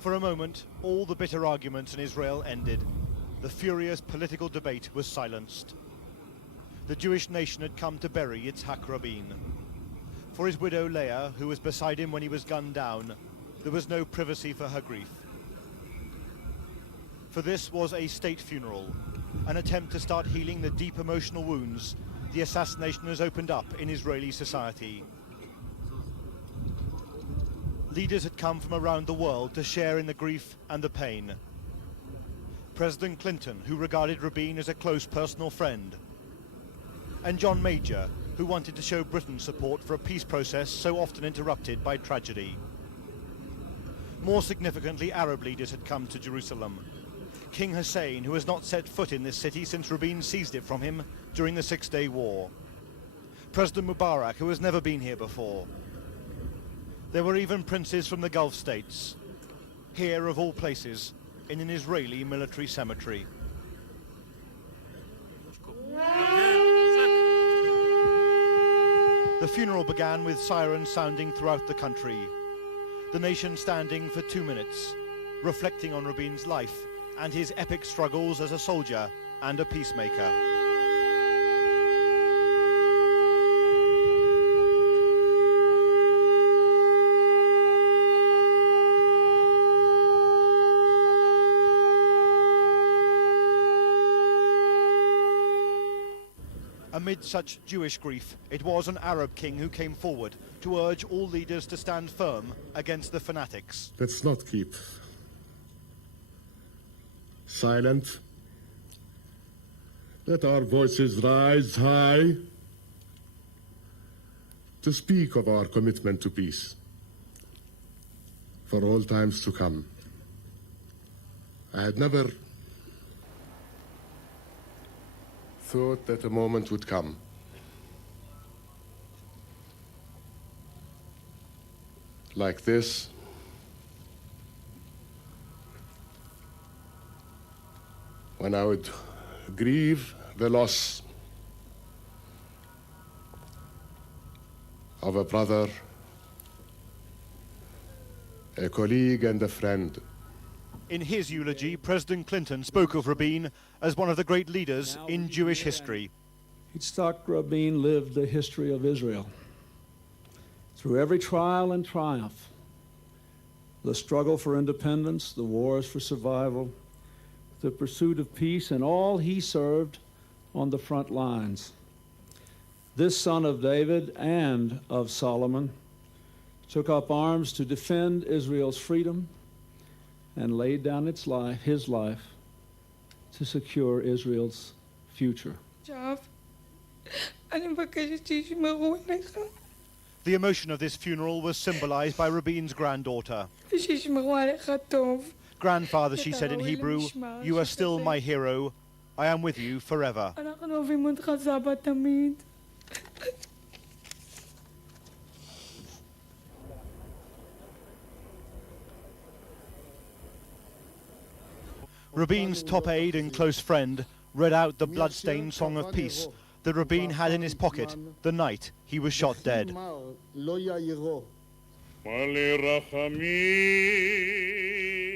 For a moment, all the bitter arguments in Israel ended. The furious political debate was silenced. The Jewish nation had come to bury Yitzhak Rabin. For his widow Leah, who was beside him when he was gunned down, there was no privacy for her grief. For this was a state funeral, an attempt to start healing the deep emotional wounds the assassination has opened up in Israeli society. Leaders had come from around the world to share in the grief and the pain. President Clinton, who regarded Rabin as a close personal friend, and John Major, who wanted to show Britain's support for a peace process so often interrupted by tragedy. More significantly, Arab leaders had come to Jerusalem. King Hussein, who has not set foot in this city since Rabin seized it from him during the Six-Day War. President Mubarak, who has never been here before. There were even princes from the Gulf states, here of all places, in an Israeli military cemetery. The funeral began with sirens sounding throughout the country. The nation standing for 2 minutes, reflecting on Rabin's life and his epic struggles as a soldier and a peacemaker. Amid such Jewish grief, it was an Arab king who came forward to urge all leaders to stand firm against the fanatics. Let's not keep silent. Let our voices rise high to speak of our commitment to peace for all times to come. I had never thought that a moment would come like this, when I would grieve the loss of a brother, a colleague and a friend. In his eulogy, President Clinton spoke of Rabin as one of the great leaders in Jewish history. Yitzhak Rabin lived the history of Israel. Through every trial and triumph, the struggle for independence, the wars for survival, the pursuit of peace, and all he served on the front lines. This son of David and of Solomon took up arms to defend Israel's freedom and laid down his life to secure Israel's future. The emotion of this funeral was symbolized by Rabin's granddaughter. Grandfather, she said in Hebrew, you are still my hero. I am with you forever. Rabin's top aide and close friend read out the blood-stained Song of Peace that Rabin had in his pocket the night he was shot dead.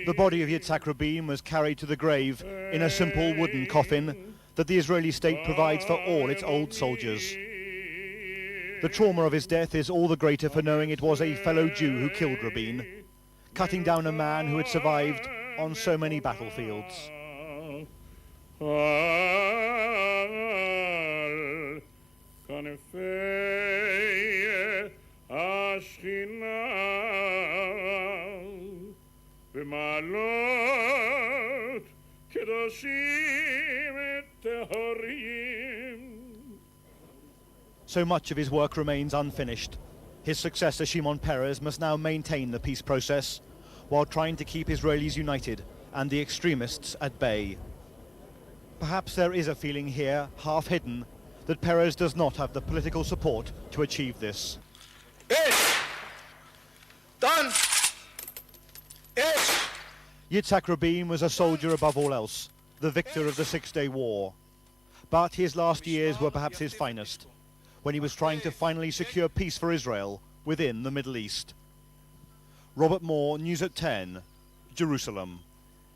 The body of Yitzhak Rabin was carried to the grave in a simple wooden coffin that the Israeli state provides for all its old soldiers. The trauma of his death is all the greater for knowing it was a fellow Jew who killed Rabin, cutting down a man who had survived on so many battlefields. So much of his work remains unfinished. His successor, Shimon Peres, must now maintain the peace process while trying to keep Israelis united and the extremists at bay. Perhaps there is a feeling here, half hidden, that Peres does not have the political support to achieve this. Done! Yitzhak Rabin was a soldier above all else, the victor of the Six-Day War. But his last years were perhaps his finest, when he was trying to finally secure peace for Israel within the Middle East. Robert Moore, News at 10, Jerusalem.